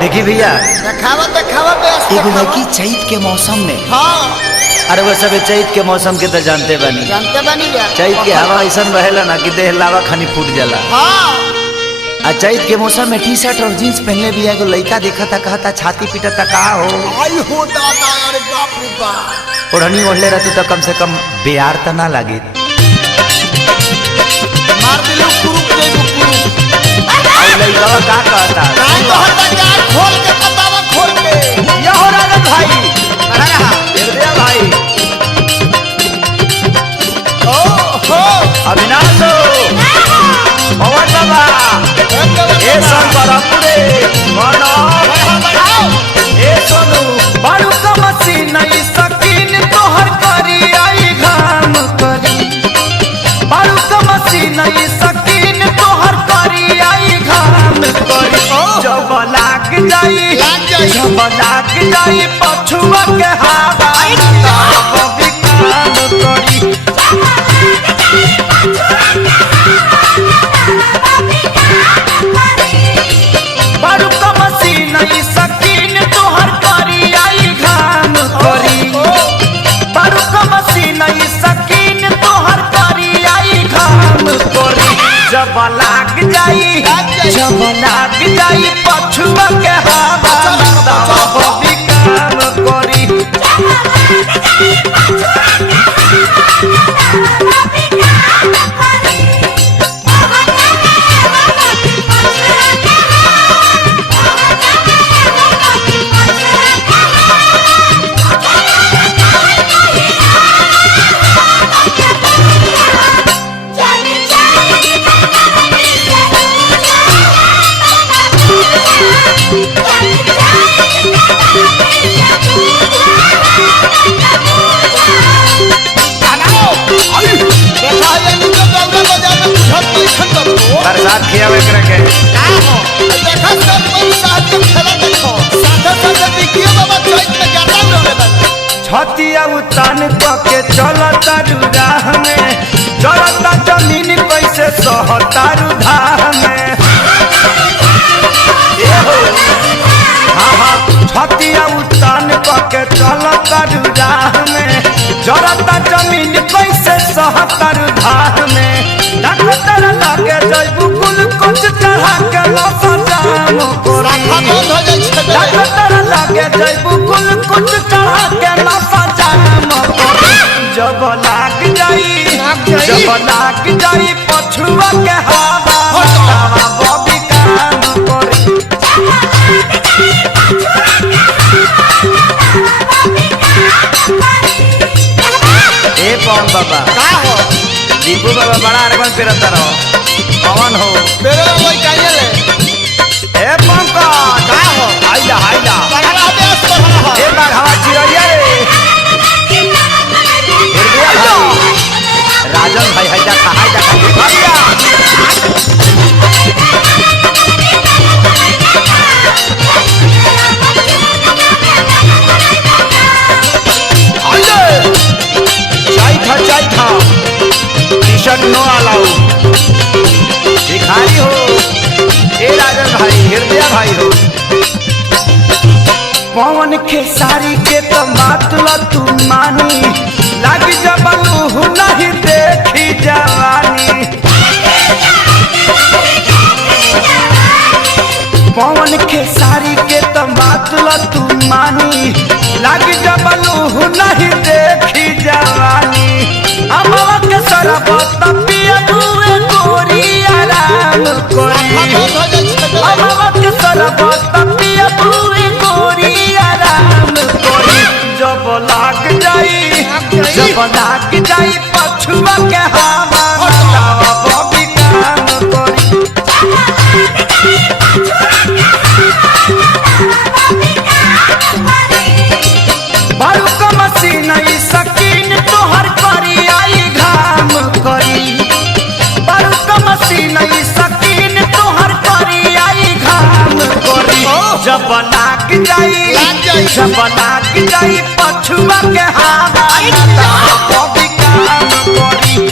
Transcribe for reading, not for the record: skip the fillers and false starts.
देखी भैया देखावा एगो लड़की चैत के मौसम में हाँ अरे वो सब चैत के मौसम के तो जानते बनी जा चैत के हवा ऐसा बहेला ना कि देह लावा खानी फूट जाला। हाँ आ चैत के मौसम में टी शर्ट और जीन्स पहनले भी एगो लड़का देखा था कहता छाती पीटा था का हो आई हो दादा अरे बाप रे बाप ओढ़नी ओढ़ले रहती तो कम से कम बेयार तो ना लगे। मार दिलो कुरुप जेबू कुरुप लड़का का कहता काहे तो हटा यार खोल के बतावा खोल के ये हो राजन भाई खड़ा रहा हृदय भाई ओ हो अविनाश पवन बाबा ए संबरपुरे मनो ए सोनू बारू का मशीन नहीं सकीन तोहर करी आई घाम करी बारू का मशीन नहीं सकीन तोहर करी आई घाम करी जब लाग जाई जब लाग जाई पछुआ के हवा तब भी काम करी बारू का मशीन नहीं सकीन तोहर करी आई घाम करी बारू का मशीन नहीं सकीन तोहर करी आई घाम करी जब लाग जाई जब लाग जाई पछुआ के हवा तब भी काम करी बरसात खियावे करे के देखा सब कोई साथ में खेला देखो साथे दिखिए बाबा चैत में गर्दा उड़ले बा छतिया उतान के चलता राह में चलता जमीन कैसे सहता धाह में हाँ हाँ छतिया उतान के चलता राह में चलता जमीन कैसे सहता धाह में डॉक्टर लागे जैबू कुल कुछ चढ़ा के लसा जाम राखा बंद हो जाई छे डॉक्टर लागे जैबू कुल कुछ चढ़ा के लसा जाम जब लाग जाई पछुआ के हवा बबी काम करी ए पवन बाबा का हो दीपू बाबा बड़ा अरगन पे रहता रहो पवन हो मेरे भाई काहे ले ए पंकज का हो आइला आइला बढ़ा देश बढ़ा ए बाघवा चिड़ैया रे हृदय भाई राजन भाई हैजा भैया चाय था टी-शर्ट नो अलाउ भिखारी हो ए राजन भाई हृदय भाई हो पवन खेसारी के तो मातला तू मानी लाग जबलू नहीं देखी जवानी पवन खेसारी के तो मातला तू मानी लाग जबलू नहीं देखी जवानी अमवा के सरबत पिया दुए गोरी आराम करी बंद हो जाई छे अमवा के सरबत पिया दुए गोरी आराम करी जब लाग जाई पछुआ के हवा तब भी काम करी बारू का मशीन नहीं सकीन तोहर करी आई घाम करी बारू का मशीन नहीं सकीन तोहर करी आई घाम करी जब लाग जाई पछुआ के हवा तब भी काम करी